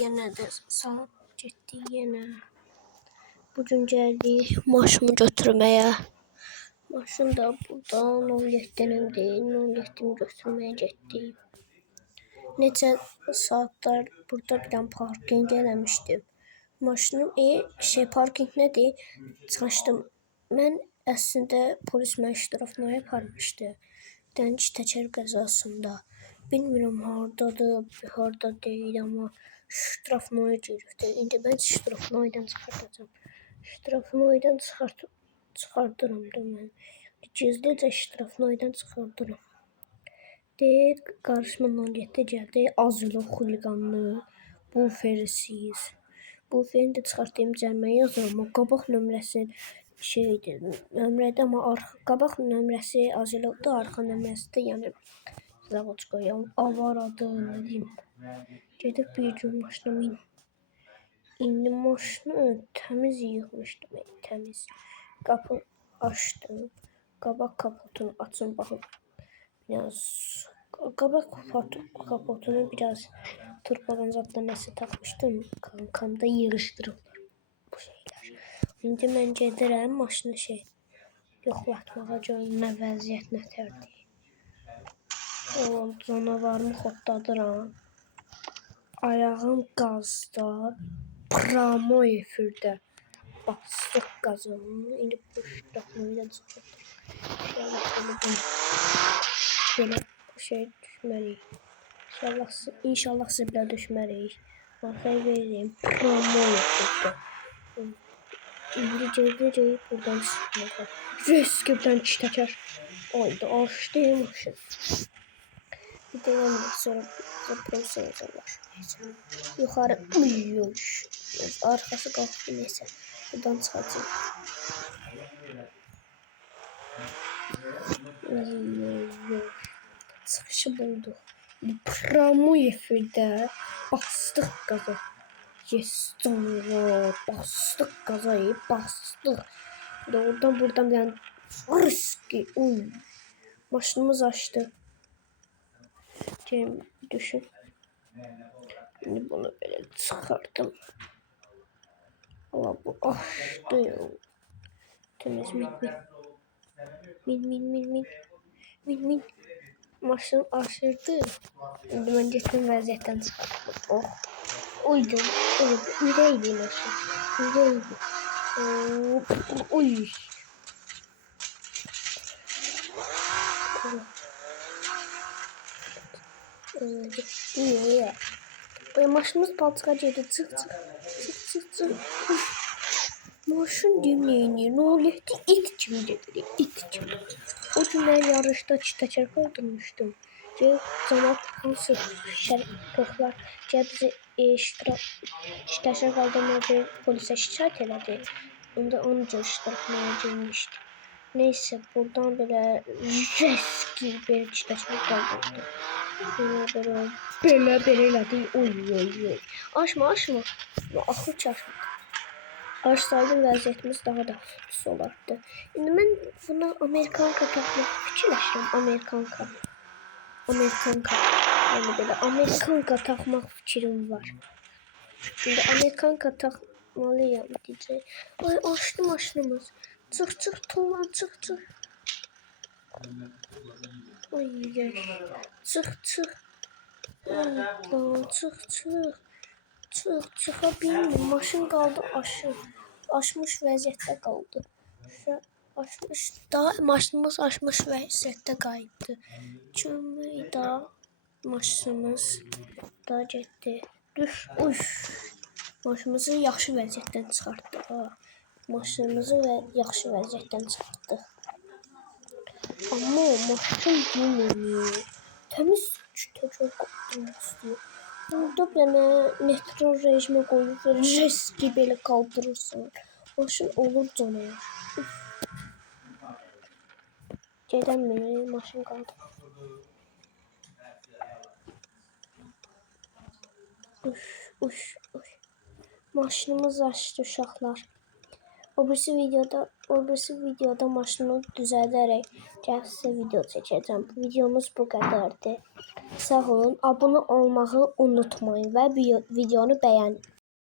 Yine de saat ciddi yine. Bugün geldik maşımı götürmeye. Maşın da buradan 17'nin değil, 17'ni götürmeye getdim. Neçə saatler burada bir tane parking eləmişdim. Maşınım parking nədir? Çıxışdım. Mən əslində polis məni ştrafnaya aparmışdı. Dənc təkər qəzasında. Bilmirəm hardadır, harda deyil amma ştrafnaya giribdi. İndi mən ştrafnayadan çıxardacağım. Ştrafnayadan çıxardıram da mən. Gizlicə ştrafnayadan çıxardıram. Deyir, qarşıma 17 gəldi. Azılı, xuliqanlı, bufersiz. Buferini də çıxartayım cərimə yazıram. O qabaq nömrəsi şeydir, nömrədə amma qabaq nömrəsi azılıqdır, arxa nömrəsi də yəni zavodskoya, avaradır, nə deyim. Gedib bir gün maşına min. İndi maşını təmiz yığmışdım, təmiz. Qapı açdım, qabaq kapotunu açın baxın. Biraz qabaq kapotunu biraz turbadan nəsə takmışdım. Kankamda yığışdırıblar bu şeyler. İndi mən gedirəm maşını yoxlatmağa görüm nə vəziyyət nətərdir. O canavarımı xotladıram. Ayağım qazda, pramo efirdə basdıq qazanı. İndi bu ştrafnayla çıxırdım. Belə düşməliyik. İnşallah sizə belə düşməliyik. Arxaya vereyim. Pramo efirdə. İndi gedirik buradan çıxmağa. Reskibdən çitəkər. Oydu, açdım maşın. Bir de ondan sonra var. Yukarı uyuyor. Arkası kalktı neyse. Buradan çıkacağım. Çıkışı bulduk. Pramo efirdə bastık gaza. Yes canım. Bastık gazayı. Bastık. Oradan buradan yani riski. Maşınımız açtı. Düşün. Şimdi bunu böyle çıkardım. Ama bu açtı. Temiz min. Maşın aşırdı. Şimdi ben cidden vaziyetden çıkardım. Oh. Uydu. Üreydi maşın. Üreydi. Uy. Maşınımız paltığa girdi. Çık. Maşın dinleyini ne oluyor? İt kimi dedi. İt kimi. O günler yarışda çitəkər kaldırmıştım. Cəmaat hansı şəriklər bizi çitəkər kaldırmaca polisə şikayət elədi. Onda onun üçün ştrafnaya girmişdi. Neyse buradan böyle reski bir çitəkər kaldırdı. Belə elədi. Oy. Açma. Axır çaşmadı. Açsaydım vəziyyətimiz daha da pis olardı. İndi mən buna Amerikanka takmaq fikirləşirəm. Amerikanka. Yəni belə Amerikanka takmaq fikrim var. Şimdi Amerikanka takmalıyam deyəcək. Ay açdı maşınımız. Çıx tuğlan çıx. Ay. Çıx. Çıxa bilmir. Maşın qaldı aşmış vəziyyətdə qaldı. Maşınımız aşmış vəziyyətdə qayıtdı. Çünki maşınımız da getdi. Maşınımızı yaxşı vəziyyətdən çıxartdıq. Amma maşın bilmir. Təmiz təkər qaldırmaq istəyir. Burada belə metro rejimə qoyub reski belə qaldırırsan. Maşın olur canavar. Gedəmir, maşın qaldı. Maşınımız açdı uşaqlar. o birisi videoda maşını düzəldərək sizə video çəkəcəm. Videomuz bu qədərdir. Sağ olun. Abunə olmağı unutmayın və videonu bəyənin.